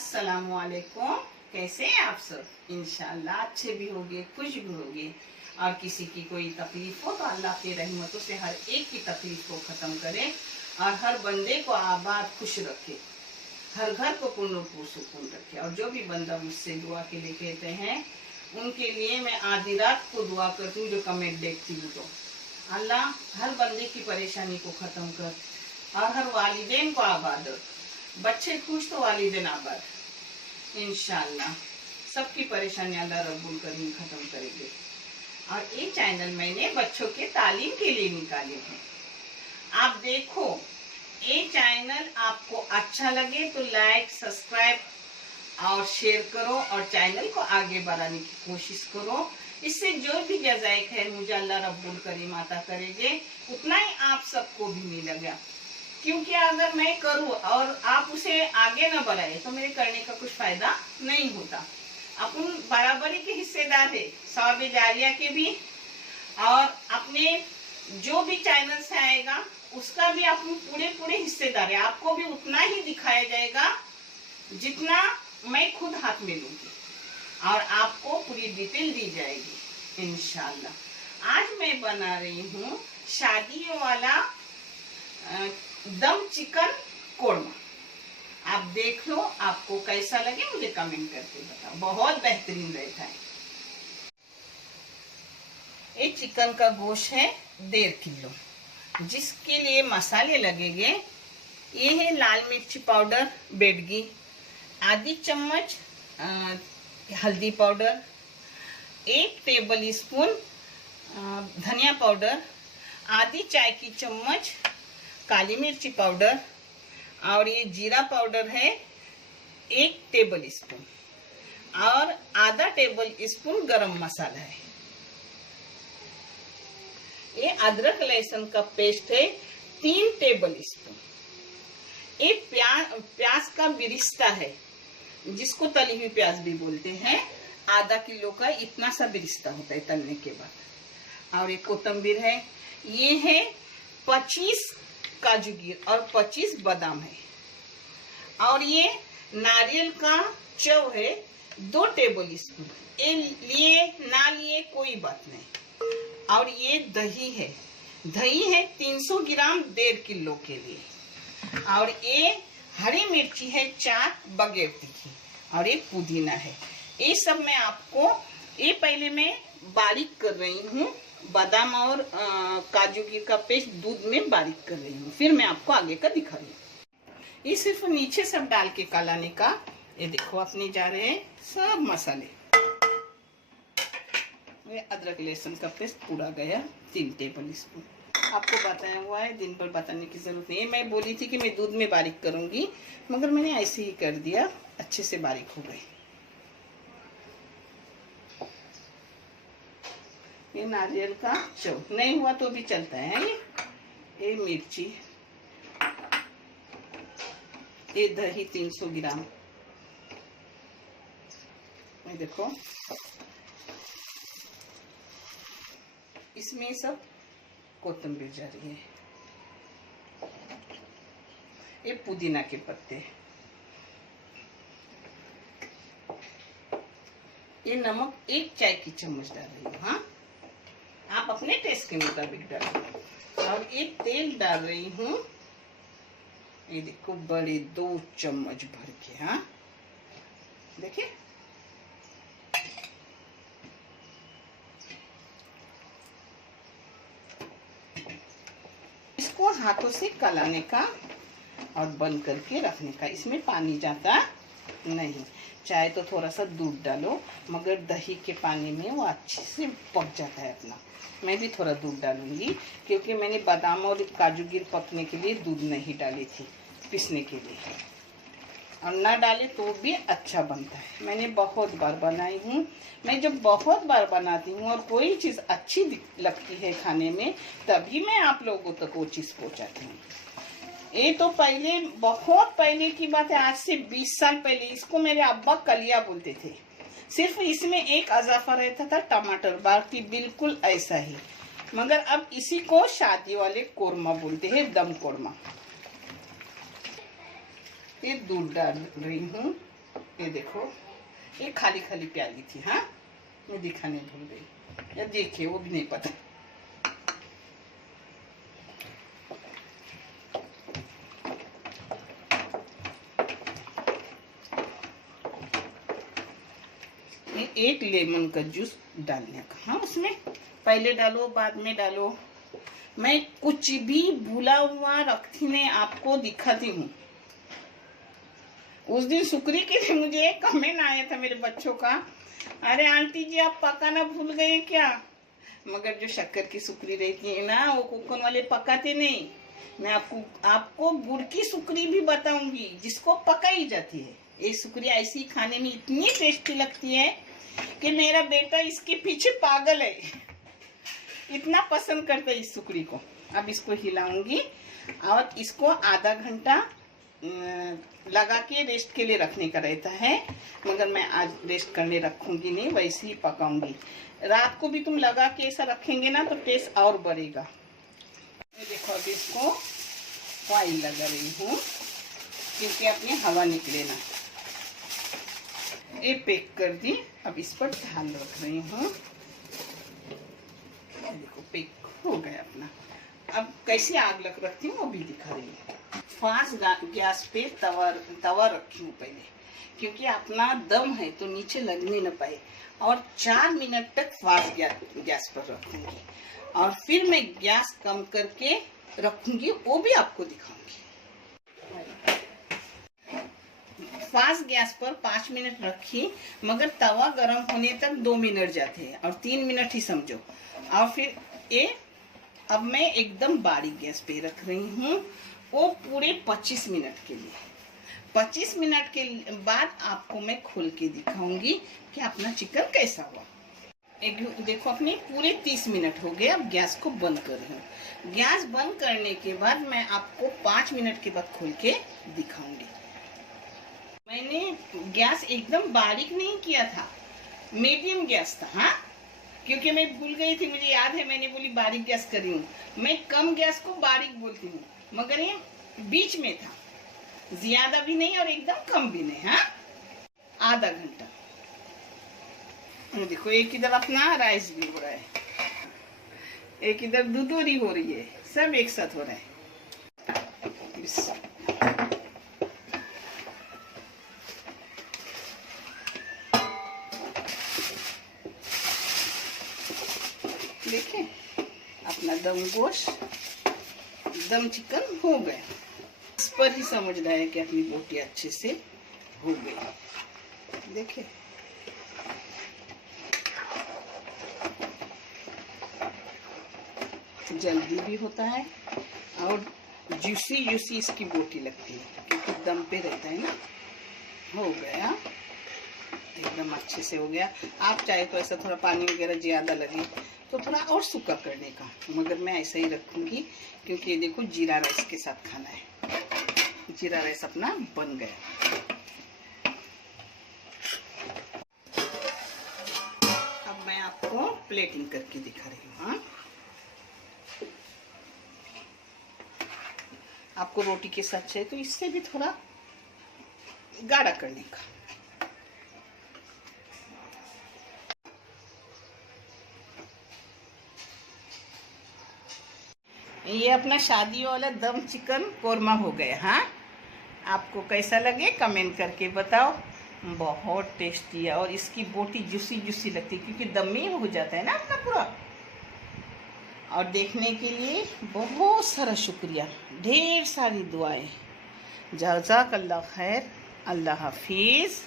अस्सलामुअलैकुम। कैसे हैं आप सब? इंशाल्लाह अच्छे भी होंगे, खुश भी होंगे। और किसी की कोई तकलीफ हो तो अल्लाह की रहमतों से हर एक की तकलीफ को ख़त्म करे और हर बंदे को आबाद खुश रखे, हर घर को पूर्ण सुकून रखे। और जो भी बंदा मुझसे दुआ के लिए कहते हैं उनके लिए मैं आधी रात को दुआ करती हूँ। जो कमेंट देखती हूँ तो अल्लाह हर बंदे की परेशानी को ख़त्म कर और हर वालिदैन को आबाद रख। बच्चे खुश तो वालिदैन आबाद। इंशाल्लाह सबकी परेशानी अल्लाह रब्बुल करीम ख़त्म करेंगे। और ये चैनल मैंने बच्चों के तालीम के लिए निकाले हैं। आप देखो, ये चैनल आपको अच्छा लगे तो लाइक, सब्सक्राइब और शेयर करो और चैनल को आगे बढ़ाने की कोशिश करो। इससे जो भी जज़ाए खैर मुझे अल्लाह रब्बुल करीम अता करेंगे, उतना ही आप सबको भी मिलेगा। क्योंकि अगर मैं करूँ और आप उसे आगे न बढ़ाए तो मेरे करने का कुछ फायदा नहीं होता। अपन बराबरी के हिस्सेदार है, सवाब जारिया के भी, और अपने जो भी चैनल से आएगा उसका भी अपन पूरे हिस्सेदार है। आपको भी उतना ही दिखाया जाएगा जितना मैं खुद हाथ में लूंगी और आपको पूरी डिटेल दी जाएगी इंशाल्लाह। आज मैं बना रही हूँ शादियों वाला दम चिकन कोरमा। आप देख लो, आपको कैसा लगे मुझे कमेंट करके बताओ। बहुत बेहतरीन रहता है। ये चिकन का गोश्त है 1.5 किलो, जिसके लिए मसाले लगेंगे। ये है लाल मिर्ची पाउडर बेडगी, आधी चम्मच हल्दी पाउडर, 1 टेबल स्पून धनिया पाउडर, आधी चाय की चम्मच काली मिर्ची पाउडर, और ये जीरा पाउडर है 1 टेबल स्पून, और आधा टेबल स्पून गरम मसाला है। ये अदरक लहसुन का पेस्ट है 3 टेबल स्पून। ये प्याज का बिरिस्ता है, जिसको तली हुई प्याज भी बोलते हैं। आधा किलो का इतना सा बिरिस्ता होता है तलने के बाद। और एक कोतंबीर है। ये है 25 काजू गिर और 25 बादाम है। और ये नारियल का चव है 2 टेबल स्पून। ये लिए ना लिए कोई बात नहीं। और ये दही है, 300 ग्राम 1.5 किलो के लिए। और ये हरी मिर्ची है 4 बगैर तीखी, और ये पुदीना है। ये सब मैं आपको पहले मैं बारीक कर रही हूँ। बादाम और काजू की का पेस्ट दूध में बारीक कर रही हूँ, फिर मैं आपको आगे का दिखा रही हूँ। ये सिर्फ नीचे सब डाल के कालाने का। ये देखो अपने जा रहे हैं सब मसाले। ये अदरक लहसुन का पेस्ट पूरा गया 3 टेबल स्पून। आपको बताया हुआ है, दिन भर बताने की जरूरत नहीं है। मैं बोली थी कि मैं दूध में बारीक करूंगी, मगर मैंने ऐसे ही कर दिया, अच्छे से बारीक हो गए। ये नारियल का चव नहीं हुआ तो भी चलता है। ये मिर्ची, ये दही 300 ग्राम। ये देखो, इसमें सब कोतंबीर जा रही है। ये पुदीना के पत्ते, ये नमक 1 चाय की चम्मच डाल रही हूँ। हाँ, आप अपने टेस्ट के मुताबिक डालें। और ये तेल डाल रही हूँ, ये देखो बड़े 2 चम्मच भर के। हाँ देखिए, इसको हाथों से कलाने का और बंद करके रखने का। इसमें पानी जाता नहीं। चाहे तो थोड़ा सा दूध डालो, मगर दही के पानी में वो अच्छे से पक जाता है अपना। मैं भी थोड़ा दूध डालूंगी, क्योंकि मैंने बादाम और काजू गिर पकने के लिए दूध नहीं डाली थी, पीसने के लिए। और ना डाले तो भी अच्छा बनता है। मैंने बहुत बार बनाई हूँ। मैं जब बहुत बार बनाती हूँ और कोई चीज़ अच्छी लगती है खाने में, तभी मैं आप लोगों तक वो चीज़ पहुँचाती हूँ। ये तो पहले, बहुत पहले की बात है, आज से 20 साल पहले इसको मेरे अब्बा कलिया बोलते थे। सिर्फ इसमें एक अजाफा रहता था टमाटर, बाकी बिल्कुल ऐसा ही। मगर अब इसी को शादी वाले कोरमा बोलते हैं, दम कोरमा। ये दूध डाल रही हूँ ये देखो, ये खाली खाली प्याली थी। हाँ, मैं दिखाने भूल गई। ये देखिए, वो भी नहीं पता। ये 1 लेमन का जूस डालने का। हाँ, उसमें पहले डालो बाद में डालो। मैं कुछ भी भूला हुआ रखती नहीं, आपको दिखाती हूँ। उस दिन सुकरी के लिए मुझे एक कमेंट आया था मेरे बच्चों का, अरे आंटी जी आप पकाना भूल गए क्या? मगर जो शक्कर की सुकरी रहती है ना, वो कोकोन वाले पकाते नहीं। मैं आपको गुड़ की सुकरी भी बताऊंगी जिसको पकाई जाती है। ये सुकरी ऐसी खाने में इतनी टेस्टी लगती है कि मेरा बेटा इसके पीछे पागल है, इतना पसंद करता है इस सुकरी को। अब इसको हिलाऊंगी और इसको आधा घंटा लगा के रेस्ट के लिए रखने का रहता है, मगर मैं आज रेस्ट करने रखूंगी नहीं, वैसे ही पकाऊंगी। रात को भी तुम लगा के ऐसा रखेंगे ना तो टेस्ट और बढ़ेगा। ये देखो, अभी इसको फॉइल लगा रही हूँ क्योंकि अपनी हवा निकले ना। ये पैक कर दी, अब इस पर ढाल रख रही हूँ। देखो पैक हो गया अपना। अब कैसे आग लग रखती हूँ वो भी दिखा रही हूँ। फास्ट गैस पे तवा रखी हूँ पहले, क्योंकि अपना दम है तो नीचे लगने न पाए। और 4 मिनट तक फास्ट गैस पर रखूंगी और फिर मैं गैस कम करके रखूंगी, वो भी आपको दिखाऊंगी। फास्ट गैस पर 5 मिनट रखी, मगर तवा गर्म होने तक 2 मिनट जाते हैं और 3 मिनट ही समझो। और फिर ये अब मैं एकदम बारीक गैस पे रख रही हूँ, वो पूरे 25 मिनट के लिए। 25 मिनट के बाद आपको मैं खोल के दिखाऊंगी कि अपना चिकन कैसा हुआ। एक देखो, अपने पूरे 30 मिनट हो गए। अब गैस को बंद कर रही हूँ। गैस बंद करने के बाद मैं आपको 5 मिनट के बाद खोल के दिखाऊंगी। मैंने गैस एकदम बारीक नहीं किया था, मीडियम गैस था। हाँ, क्योंकि मैं भूल गई थी, मुझे याद है मैंने बोली बारीक गैस करी हूँ। मैं कम गैस को बारीक बोलती हूँ, मगर ये बीच में था, ज्यादा भी नहीं और एकदम कम भी नहीं। हाँ, आधा घंटा। देखो, एक इधर अपना राइस भी हो रहा है, एक इधर दूधोरी हो रही है, सब एक साथ हो रहा है। देखिए, अपना दम गोश्त, दम चिकन हो गया। इस पर ही समझ रहा है कि अपनी बोटी अच्छे से हो गई। देखिए, जल्दी भी होता है और जूसी इसकी बोटी लगती है क्योंकि दम पे रहता है ना। हो गया, एकदम अच्छे से हो गया। आप चाहे तो ऐसा थोड़ा पानी वगैरह ज्यादा लगे तो थोड़ा और सूखा करने का, मगर मैं ऐसा ही रखूंगी क्योंकि ये देखो जीरा राइस के साथ खाना है। जीरा राइस अपना बन गया। अब मैं आपको प्लेटिंग करके दिखा रही हूँ। हाँ, आपको रोटी के साथ चाहिए तो इससे भी थोड़ा गाढ़ा करने का। ये अपना शादी वाला दम चिकन कोरमा हो गया। हाँ, आपको कैसा लगे कमेंट करके बताओ। बहुत टेस्टी है और इसकी बोटी जूसी लगती है क्योंकि दम में हो जाता है ना अपना पूरा। और देखने के लिए बहुत सारा शुक्रिया, ढेर सारी दुआएं। जज़ाकल्लाह खैर। अल्लाह हाफिज़।